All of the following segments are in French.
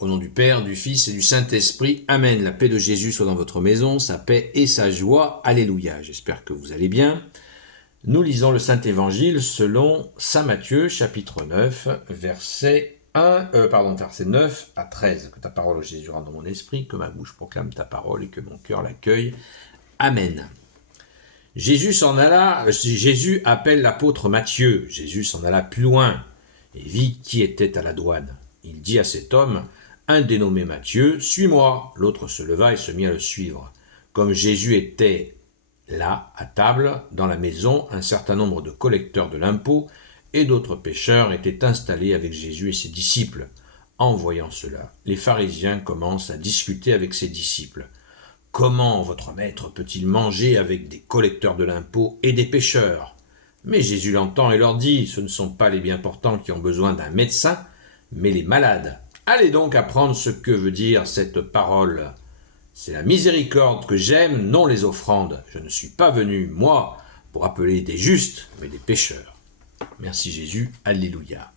Au nom du Père, du Fils et du Saint-Esprit. Amen. La paix de Jésus soit dans votre maison, sa paix et sa joie. Alléluia. J'espère que vous allez bien. Nous lisons le Saint-Évangile selon saint Matthieu, chapitre 9, verset 9 à 13. Que ta parole, Jésus, rende dans mon esprit, que ma bouche proclame ta parole et que mon cœur l'accueille. Amen. Jésus appelle l'apôtre Matthieu. Jésus s'en alla plus loin et vit qui était à la douane. Il dit à cet homme, un dénommé Matthieu, « Suis-moi » L'autre se leva et se mit à le suivre. Comme Jésus était là, à table, dans la maison, un certain nombre de collecteurs de l'impôt et d'autres pécheurs étaient installés avec Jésus et ses disciples. En voyant cela, les pharisiens commencent à discuter avec ses disciples. « Comment votre maître peut-il manger avec des collecteurs de l'impôt et des pécheurs ?» Mais Jésus l'entend et leur dit, « Ce ne sont pas les bien portants qui ont besoin d'un médecin, mais les malades. Allez donc apprendre ce que veut dire cette parole. C'est la miséricorde que j'aime, non les offrandes. Je ne suis pas venu, moi, pour appeler des justes, mais des pécheurs. » Merci Jésus, alléluia.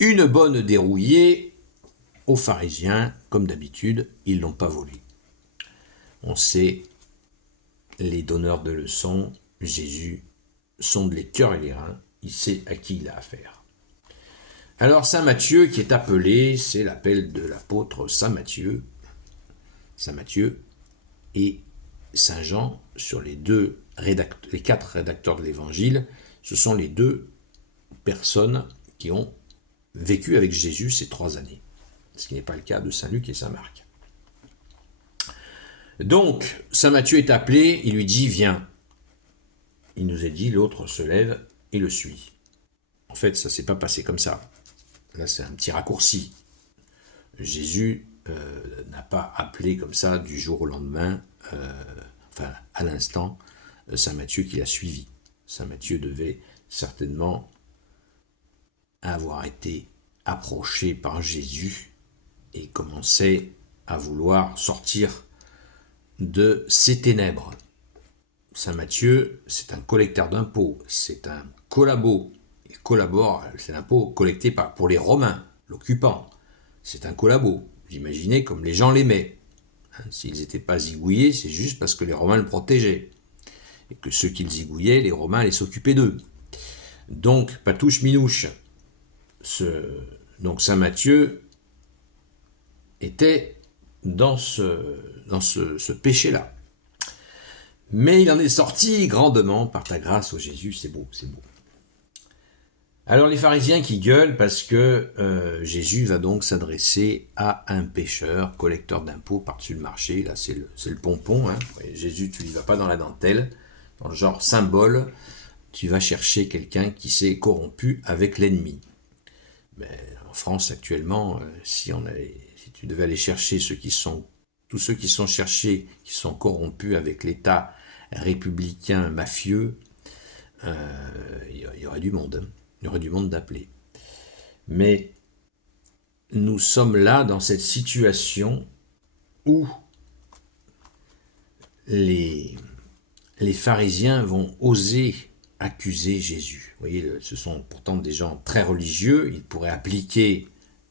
Une bonne dérouillée aux pharisiens, comme d'habitude, ils ne l'ont pas volé. On sait, les donneurs de leçons, Jésus sonde les cœurs et les reins, il sait à qui il a affaire. Alors saint Matthieu qui est appelé, c'est l'appel de l'apôtre saint Matthieu et saint Jean sur les quatre rédacteurs de l'évangile, ce sont les deux personnes qui ont vécu avec Jésus ces 3 années, ce qui n'est pas le cas de saint Luc et saint Marc. Donc saint Matthieu est appelé, il lui dit viens. Il nous est dit l'autre se lève et le suit. En fait ça ne s'est pas passé comme ça. Là, c'est un petit raccourci. Jésus n'a pas appelé comme ça du jour au lendemain, à l'instant, saint Matthieu qui l'a suivi. Saint Matthieu devait certainement avoir été approché par Jésus et commençait à vouloir sortir de ses ténèbres. Saint Matthieu, c'est un collecteur d'impôts, c'est un collabo. Il collabore, c'est l'impôt collecté pour les Romains, l'occupant. C'est un collabo. Vous imaginez comme les gens l'aimaient. S'ils n'étaient pas zigouillés, c'est juste parce que les Romains le protégeaient. Et que ceux qu'ils zigouillaient, les Romains allaient s'occuper d'eux. Donc, patouche minouche. Donc saint Matthieu était dans ce péché-là. Mais il en est sorti grandement par ta grâce, ô Jésus, c'est beau, c'est beau. Alors les pharisiens qui gueulent parce que Jésus va donc s'adresser à un pécheur, collecteur d'impôts par-dessus le marché, là c'est le pompon, hein. Jésus tu n'y vas pas dans la dentelle, dans le genre symbole, tu vas chercher quelqu'un qui s'est corrompu avec l'ennemi. Mais en France actuellement, si tu devais aller chercher tous ceux qui sont cherchés, qui sont corrompus avec l'État républicain mafieux, il y aurait du monde, hein. Il y aurait du monde d'appeler. Mais nous sommes là dans cette situation où les pharisiens vont oser accuser Jésus. Vous voyez, ce sont pourtant des gens très religieux, ils pourraient appliquer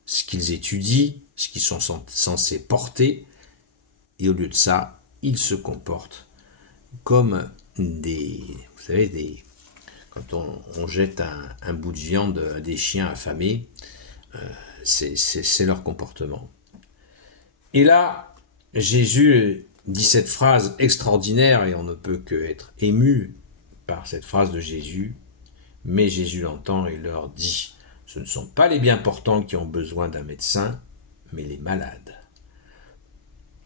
ce qu'ils étudient, ce qu'ils sont censés porter, et au lieu de ça, ils se comportent comme vous savez, quand on jette un bout de viande à des chiens affamés, c'est leur comportement. Et là, Jésus dit cette phrase extraordinaire, et on ne peut qu'être ému par cette phrase de Jésus, mais Jésus l'entend et leur dit, « Ce ne sont pas les bien portants qui ont besoin d'un médecin, mais les malades.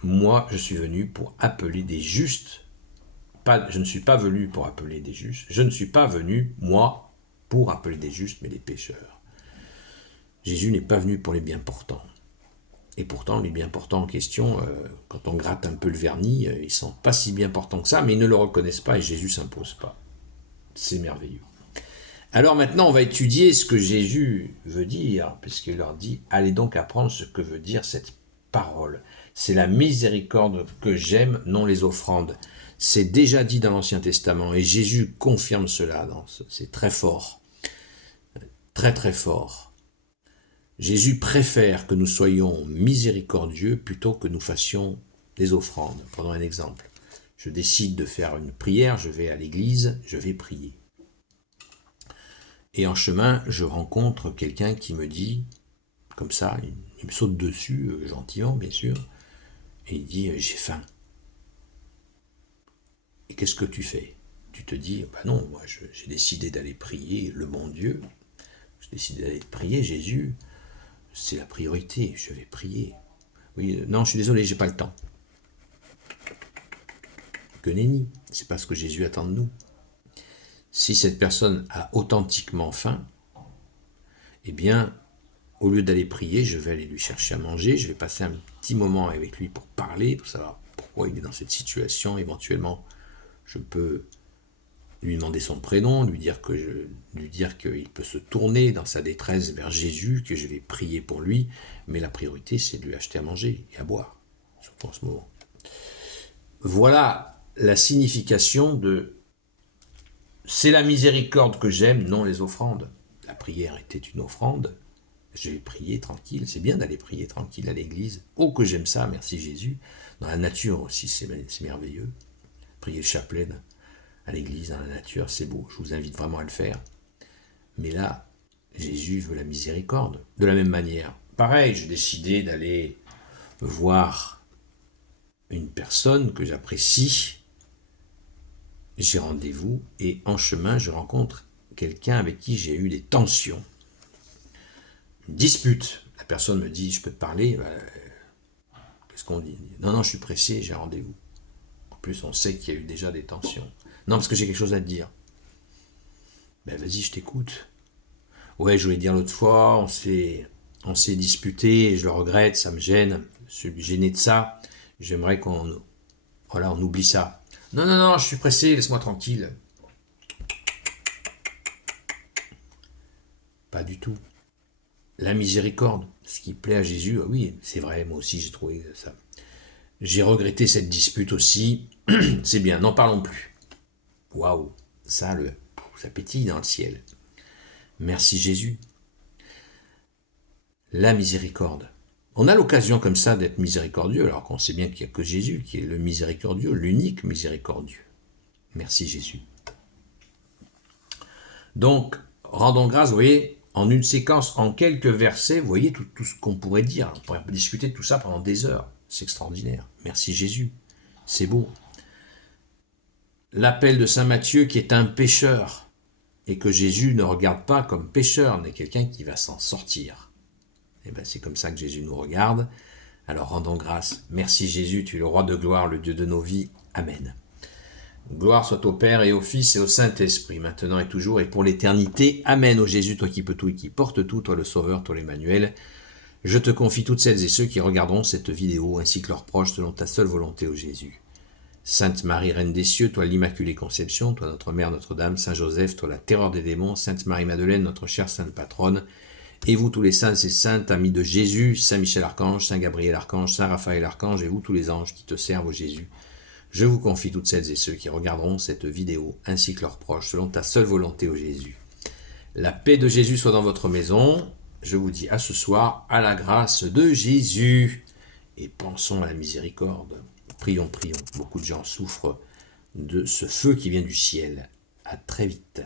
Moi, je suis venu pour appeler des justes. Je ne suis pas venu pour appeler des justes. Je ne suis pas venu, moi, pour appeler des justes, mais des pécheurs. » Jésus n'est pas venu pour les bien portants. Et pourtant, les bien portants en question, quand on gratte un peu le vernis, ils ne sont pas si bien portants que ça, mais ils ne le reconnaissent pas et Jésus ne s'impose pas. C'est merveilleux. Alors maintenant, on va étudier ce que Jésus veut dire, puisqu'il leur dit « Allez donc apprendre ce que veut dire cette parole. C'est la miséricorde que j'aime, non les offrandes. » C'est déjà dit dans l'Ancien Testament et Jésus confirme cela. C'est très fort. Très très fort. Jésus préfère que nous soyons miséricordieux plutôt que nous fassions des offrandes. Prenons un exemple. Je décide de faire une prière, je vais à l'église, je vais prier. Et en chemin, je rencontre quelqu'un qui me dit, comme ça, il me saute dessus, gentiment bien sûr, et il dit « j'ai faim ». Et qu'est-ce que tu fais? Tu te dis « bah non, moi j'ai décidé d'aller prier le bon Dieu, j'ai décidé d'aller prier Jésus, c'est la priorité, je vais prier. Oui, non, je suis désolé, j'ai pas le temps. » Que nenni, c'est pas ce que Jésus attend de nous. Si cette personne a authentiquement faim, eh bien, au lieu d'aller prier, je vais aller lui chercher à manger, je vais passer un petit moment avec lui pour parler, pour savoir pourquoi il est dans cette situation. Éventuellement, je peux lui demander son prénom, lui dire qu'il peut se tourner dans sa détresse vers Jésus, que je vais prier pour lui, mais la priorité, c'est de lui acheter à manger et à boire, surtout en ce moment. Voilà la signification de « c'est la miséricorde que j'aime, non les offrandes ». La prière était une offrande. Je vais prier tranquille, c'est bien d'aller prier tranquille à l'église. Oh que j'aime ça, merci Jésus. Dans la nature aussi, c'est merveilleux. Prier le chapelet à l'église, dans la nature, c'est beau. Je vous invite vraiment à le faire. Mais là, Jésus veut la miséricorde. De la même manière, pareil, j'ai décidé d'aller voir une personne que j'apprécie. J'ai rendez-vous et en chemin, je rencontre quelqu'un avec qui j'ai eu des tensions. Dispute. La personne me dit, je peux te parler? Qu'est-ce qu'on dit? Non, non, je suis pressé, j'ai rendez-vous. En plus, on sait qu'il y a eu déjà des tensions. Non, parce que j'ai quelque chose à te dire. Ben vas-y, je t'écoute. Ouais, je voulais dire l'autre fois, on s'est disputé, et je le regrette, ça me gêne. Je suis gêné de ça. J'aimerais on oublie ça. Non, non, non, je suis pressé, laisse-moi tranquille. Pas du tout. La miséricorde, ce qui plaît à Jésus, oui, c'est vrai, moi aussi j'ai trouvé ça. J'ai regretté cette dispute aussi, c'est bien, n'en parlons plus. Waouh, ça pétille dans le ciel. Merci Jésus. La miséricorde. On a l'occasion comme ça d'être miséricordieux, alors qu'on sait bien qu'il n'y a que Jésus qui est le miséricordieux, l'unique miséricordieux. Merci Jésus. Donc, rendons grâce, vous voyez, en une séquence, en quelques versets, vous voyez tout ce qu'on pourrait dire. On pourrait discuter de tout ça pendant des heures. C'est extraordinaire. Merci Jésus. C'est beau. L'appel de saint Matthieu qui est un pécheur et que Jésus ne regarde pas comme pécheur, mais quelqu'un qui va s'en sortir. Et bien c'est comme ça que Jésus nous regarde. Alors rendons grâce. Merci Jésus, tu es le roi de gloire, le Dieu de nos vies. Amen. Gloire soit au Père et au Fils et au Saint-Esprit, maintenant et toujours et pour l'éternité. Amen. Ô Jésus, toi qui peux tout et qui porte tout, toi le Sauveur, toi l'Emmanuel. Je te confie toutes celles et ceux qui regarderont cette vidéo, ainsi que leurs proches, selon ta seule volonté, ô Jésus. Sainte Marie, Reine des cieux, toi l'Immaculée Conception, toi notre Mère, Notre-Dame, Saint Joseph, toi la terreur des démons, Sainte Marie-Madeleine, notre chère Sainte Patronne, et vous tous les saints et saintes, amis de Jésus, Saint Michel Archange, Saint Gabriel Archange, Saint Raphaël Archange, et vous tous les anges qui te servent, ô Jésus. Je vous confie toutes celles et ceux qui regarderont cette vidéo, ainsi que leurs proches, selon ta seule volonté, ô Jésus. La paix de Jésus soit dans votre maison. Je vous dis à ce soir, à la grâce de Jésus. Et pensons à la miséricorde. Prions, prions. Beaucoup de gens souffrent de ce feu qui vient du ciel. À très vite.